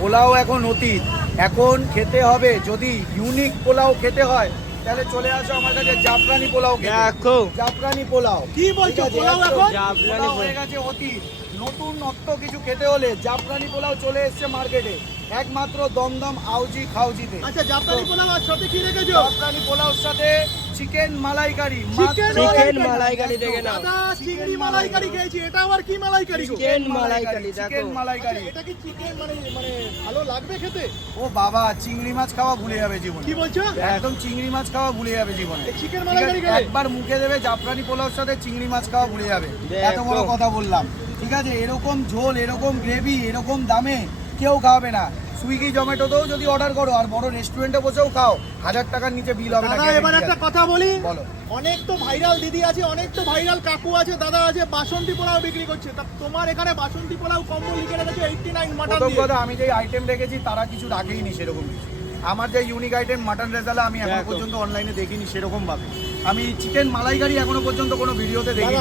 পোলাও এখন অতীত, এখন খেতে হবে। যদি ইউনিক পোলাও খেতে হয় তাহলে চলে আসো আমার কাছে জাফরানি পোলাও দেখো জাফরানি পোলাও। কি বলছো, পোলাও এখন পোলাও হয়ে গেছে অতীত। নতুনত্ব কিছু খেতে হলে জাফরানি পোলাও চলে এসেছে মার্কেটে, একমাত্র দমদম আউজি খাউজিতে। আচ্ছা, জাপানি পোলাও আর সাথে কি রেখেছো? জাফরানি পোলাওর সাথে চিকেন মালাইকারি। চিকেন মালাইকারি দেখে নাও। দাদা চিংড়ি মালাইকারি খেয়েছি, এটা আবার কি মালাইকারি গো? চিকেন মালাইকারি দেখো। চিকেন মালাইকারি। এটা কি চিকেন মানে ভালো লাগবে খেতে? ও বাবা, চিংড়ি মাছ খাওয়া ভুলে যাবে জীবনে। কি বলছো? একদম চিংড়ি মাছ খাওয়া ভুলে যাবে জীবনে। এই চিকেন ঠিক মালাইকারি আছে? খেলে? একবার মুখে দেবে জাফরানি পোলাওর সাথে চিংড়ি মাছ খাওয়া ভুলে যাবে। এত বড় কথা বললাম, ঠিক আছে? এরকম ঝোল, এরকম গ্রেভি, এরকম দামে কেউ খাওয়াবে না। সুইগি জোম্যাটোতেও যদি অর্ডার করো আর বড় রেস্টুরেন্টে বসেও খাও, 1000 টাকার নিচে বিল হবে না। দাদা এবার একটা কথা বলি, বলো। অনেক তো ভাইরাল দিদি আছে, অনেক তো ভাইরাল কাকু আছে, দাদা আছে, বাসন্তী পোলাও বিক্রি করছে। তা তোমার এখানে বাসন্তী পোলাও কম্বো লিখে রেখেছো 89 মাটন প্রথম দিয়ে। কথা, আমি যে আইটেম রেখেছি তারা কিছু রাখেইনি সেরকম কিছু। আমার যে ইউনিক আইটেম মাটন রেজালা আমি এখনো পর্যন্ত অনলাইনে দেখিনি সেরকম ভাবে। আমি চিকেন মালাইকারি এখনো পর্যন্ত কোনো ভিডিওতে দেখিনি।